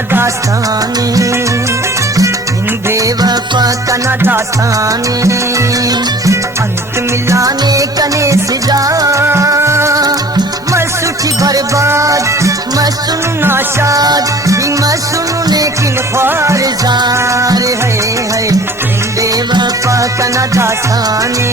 कना दास्तानी, बेवफा कना दास्तानी, अंत मिलाने कने सिजा, मैं सुखी बर्बाद, मैं सुनू नाशाद, मैं सुनू लेकिन ख्वारजार है बेवफा कना दास्तानी।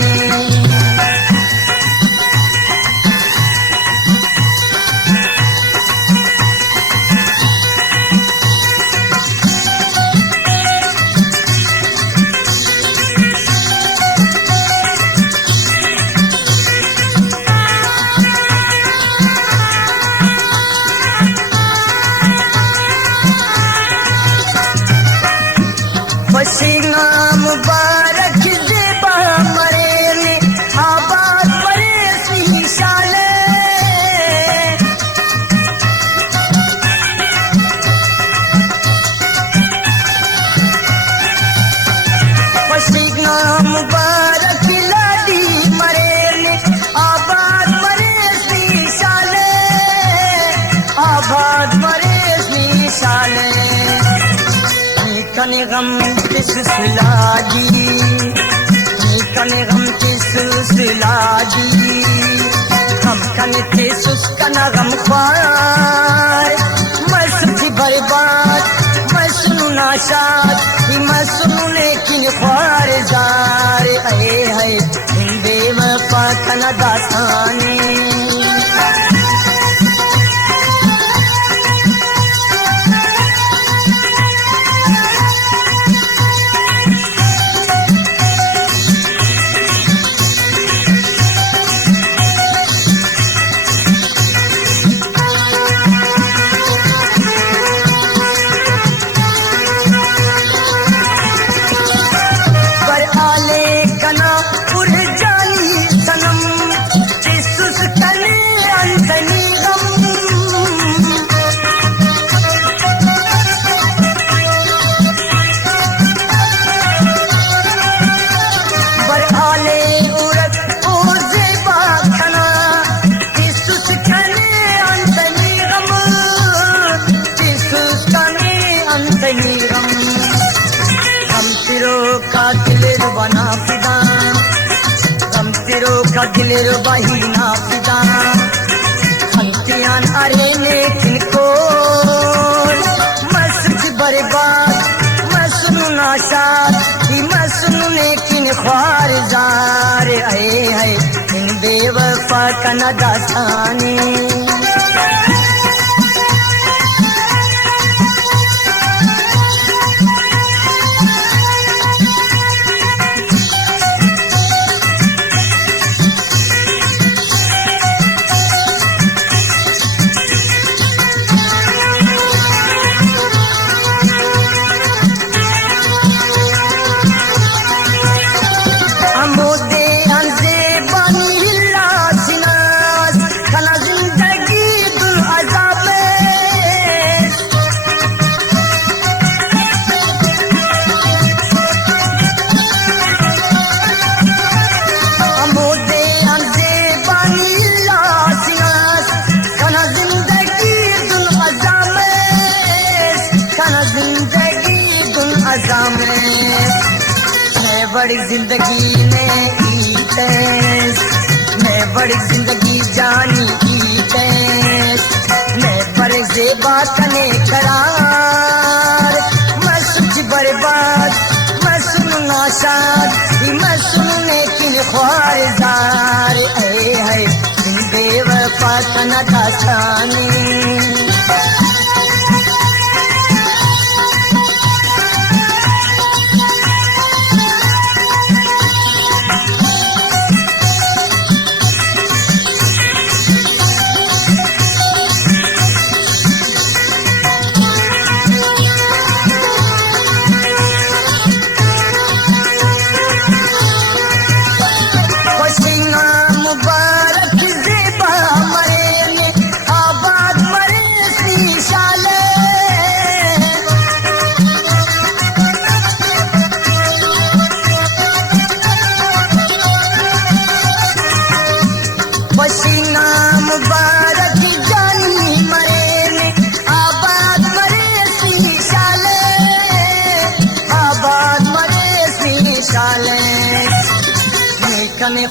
पसीना मुबारक जेबा मरेले आबाद परेसी शाले, पसीना मुबारक लाडी मरेले आबाद परेसी शाले, आबाद परेसी शाले। कने गम के सुसलाजी, कने गम के सुसलाजी, हम कने थे सुस्कना गम ख्वार, मैं सुखी बर्बाद, मैं सुनू नाशाद, मैं सुनू लेकिन ख्वार जार है बेवफा कना दास्तानी। का दिलेर बहिना पिता अंतियान अरे लेकिन को मैं सुखी बर्बाद, मैं सुनू नाशाद, मैं सुनू लेकिन ख्वार जार है इन बेवफा कना दास्तानी। मैं बड़ी जिंदगी में ईटेस, मैं बड़ी जिंदगी जानी ईटेस, मैं पर जेबा कने करार, मैं सुखी बर्बाद, मैं सुनू नाशाद, मैं सुनू लेकिन ख्वार जार है इन बेवफा कना दास्तानी। मुबारक जेबा मरेले आबाद मरे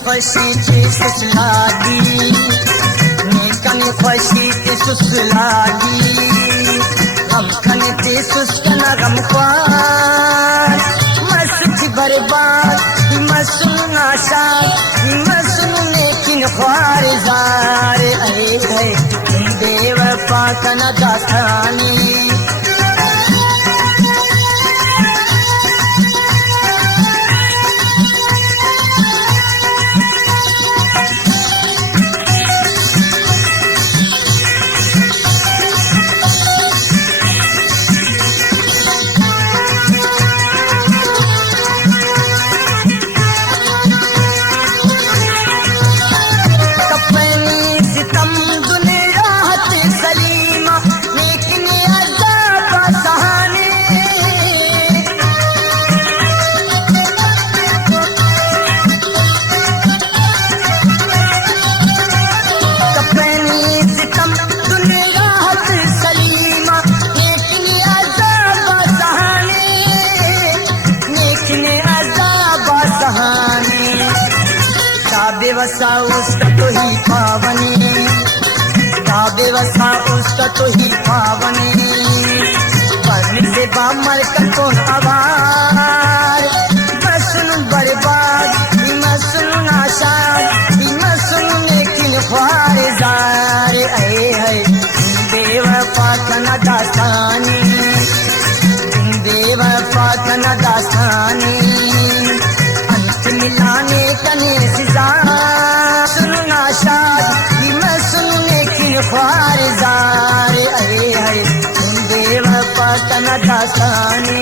खुशी थी सुसलागी नेकन खुशी थी सुसलागी हम कन थी सुस्कन गम ख्वार मस्त बर्बाद मसुन नाशाद मसुन नेकिन ख्वार जार अरे है बेवफा कन दास्तानी बेवसा उसका तो ही पावनी बेवसा उसका तो ही पावनी पढ़ने से बामर का कौन आवार मसुन बर्बाद मसुन नाशाद मसुन लेकिन ख्वार जार आए है बेवफा कना दास्तानी बेवफा कना दास्तानी अंत मिलाने कने सिजा सुनना शाद मैं सुनने की ख्वार जार अरे है बेवफा कना दास्तानी